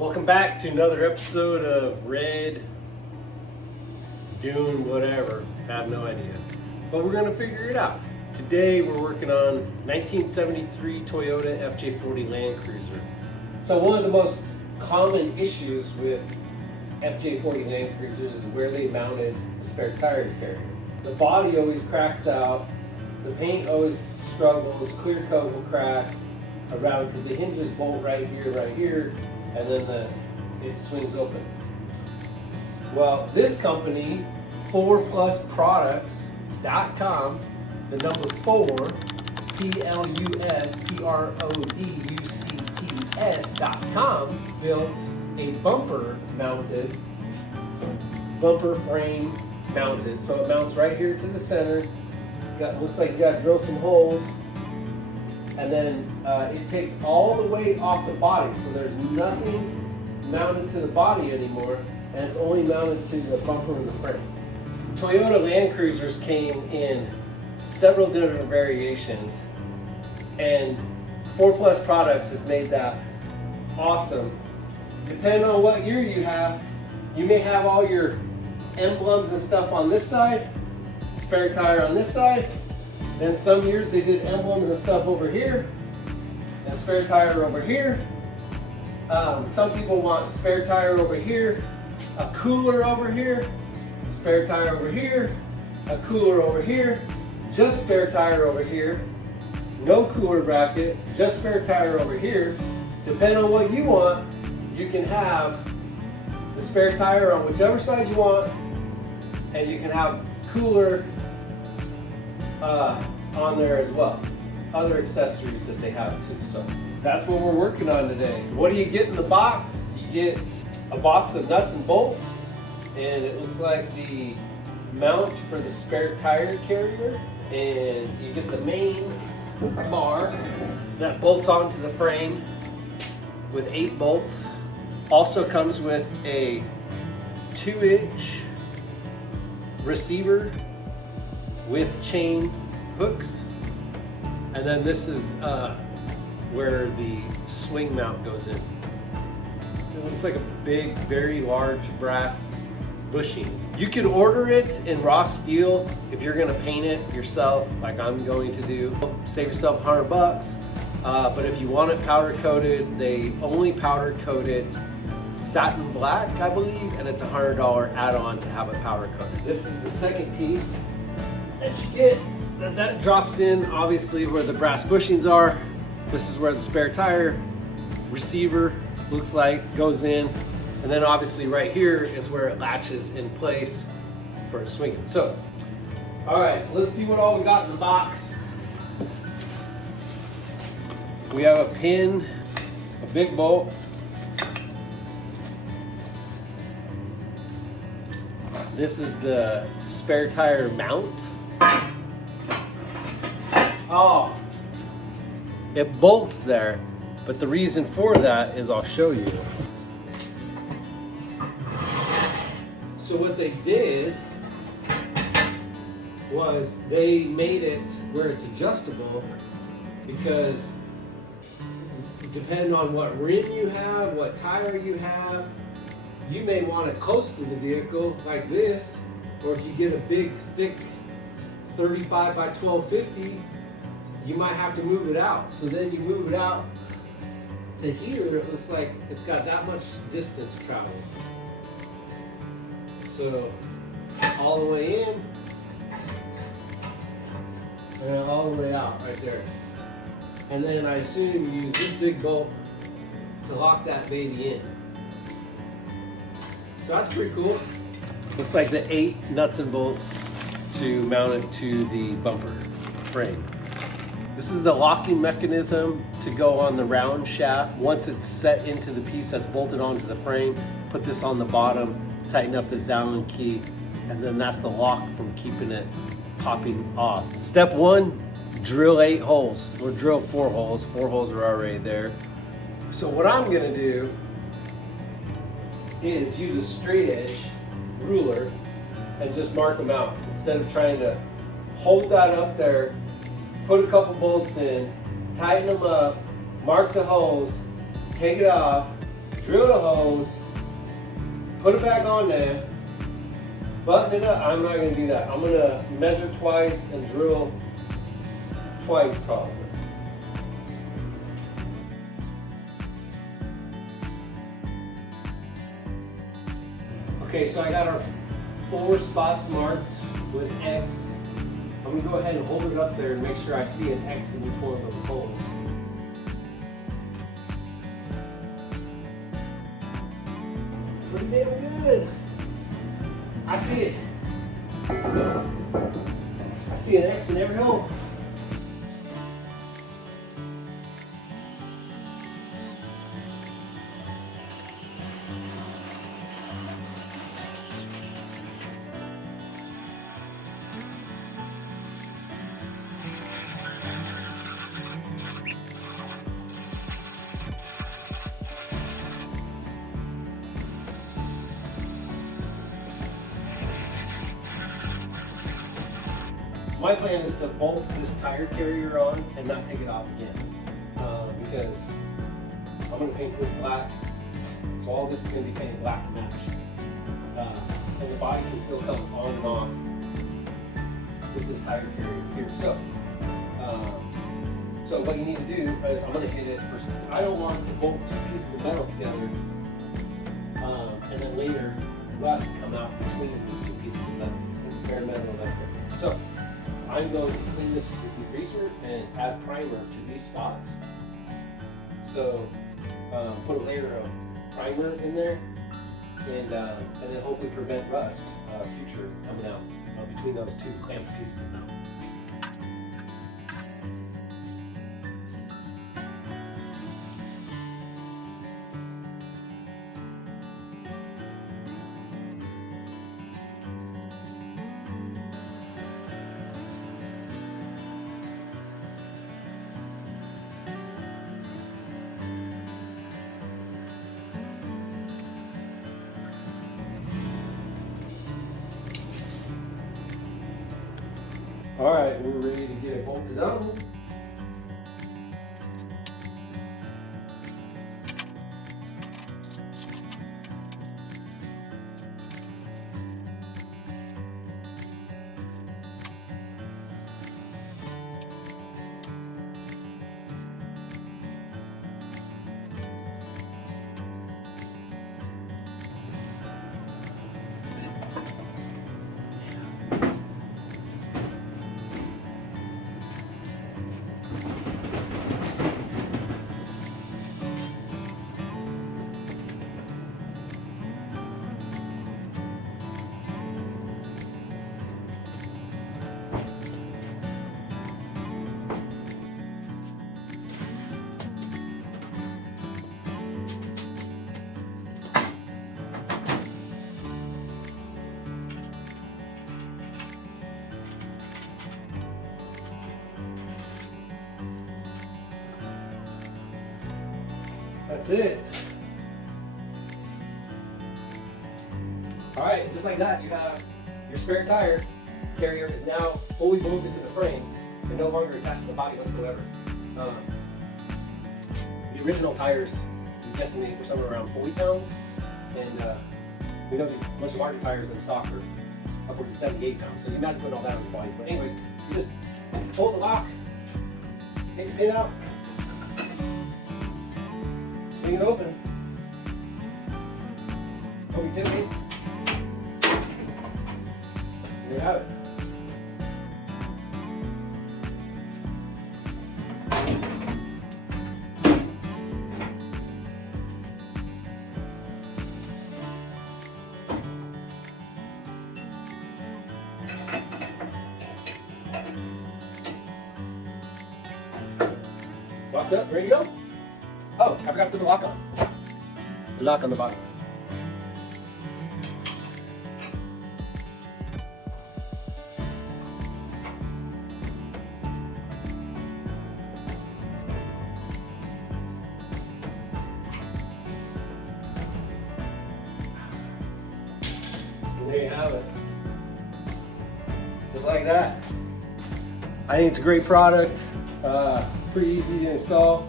Welcome back to another episode of Red Dune whatever, have no idea, but we're gonna figure it out. Today we're working on 1973 Toyota FJ40 Land Cruiser. So one of the most common issues with FJ40 Land Cruisers is where they mounted the spare tire carrier. The body always cracks out, the paint always struggles, clear coat will crack around because the hinges bolt right here, and then it swings open. Well, this company, 4plusproducts.com, the number 4, PLUSPRODUCTS.com, built a bumper frame mounted. So it mounts right here to the center. Looks like you got to drill some holes. And then it takes all the weight off the body, so there's nothing mounted to the body anymore, and it's only mounted to the bumper and the frame. Toyota Land Cruisers came in several different variations, and 4Plus Products has made that awesome. Depending on what year you have, you may have all your emblems and stuff on this side, spare tire on this side. Then some years they did emblems and stuff over here, and spare tire over here. Some people want spare tire over here, a cooler over here, spare tire over here, a cooler over here, just spare tire over here, no cooler bracket, just spare tire over here. Depending on what you want, you can have the spare tire on whichever side you want, and you can have cooler on there as well. Other accessories that they have too. So that's what we're working on today. What do you get in the box? You get a box of nuts and bolts, and it looks like the mount for the spare tire carrier, and you get the main bar that bolts onto the frame with 8 bolts. Also comes with a 2-inch receiver with chain hooks, and then this is where the swing mount goes in. It looks like a big, very large brass bushing. You can order it in raw steel if you're gonna paint it yourself, like I'm going to do. Save yourself $100. But if you want it powder coated, they only powder coat it satin black, I believe, and it's a $100 add-on to have it powder coated. This is the second piece that you get. That drops in obviously where the brass bushings are. This is where the spare tire receiver looks like goes in, and then obviously right here is where it latches in place for swinging. So, all right, so let's see what all we got in the box. We have a pin, a big bolt, this is the spare tire mount. Oh, it bolts there, but the reason for that is I'll show you. So what they did was they made it where it's adjustable, because depending on what rim you have, what tire you have, you may want it close to the vehicle like this, or if you get a big, thick 35 by 1250, you might have to move it out. So then you move it out to here, it looks like it's got that much distance traveled. So all the way in, and all the way out right there. And then I assume you use this big bolt to lock that baby in. So that's pretty cool. Looks like the 8 nuts and bolts to mount it to the bumper frame. This is the locking mechanism to go on the round shaft. Once it's set into the piece that's bolted onto the frame, put this on the bottom, tighten up this Allen key, and then that's the lock from keeping it popping off. Step 1, drill 8 holes. We'll drill 4 holes. 4 holes are already there. So what I'm gonna do is use a straight edge ruler and just mark them out instead of trying to hold that up there, put a couple bolts in, tighten them up, mark the holes, take it off, drill the hose, put it back on there, button it up. I'm not going to do that. I'm going to measure twice and drill twice probably. Okay, so I got our 4 spots marked with X. I'm going to go ahead and hold it up there and make sure I see an X in each one of those holes. Pretty damn good. I see it. I see an X in every hole. My plan is to bolt this tire carrier on and not take it off again because I'm going to paint this black, so all this is going to be painted black to match. And the body can still come on and off with this tire carrier here. So what you need to do is I'm going to hit it first. I don't want to bolt 2 pieces of metal together and then later rust come out between these 2 pieces of metal. This is bare metal electric. So I'm going to clean this with degreaser and add primer to these spots. So put a layer of primer in there and then hopefully prevent rust future coming out between those 2 clamped pieces of metal. All right, we're ready to get it bolted on. That's it. All right, just like that, you have your spare tire carrier is now fully bolted to the frame and no longer attached to the body whatsoever. The original tires, we guesstimate, were somewhere around 40 pounds, and we know these much larger tires than stock are upwards of 78 pounds. So you imagine putting all that on your body. But anyways, you just pull the lock, take the pin out, swing it open. Hope you tip me. There you have it. Locked up, ready to go? Oh, I forgot to put the lock on. The lock on the bottom. And there you have it. Just like that. I think it's a great product. Pretty easy to install.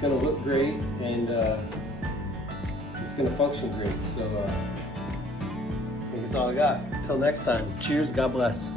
going to look great, and it's going to function great. So I think that's all I got. Until next time, cheers, God bless.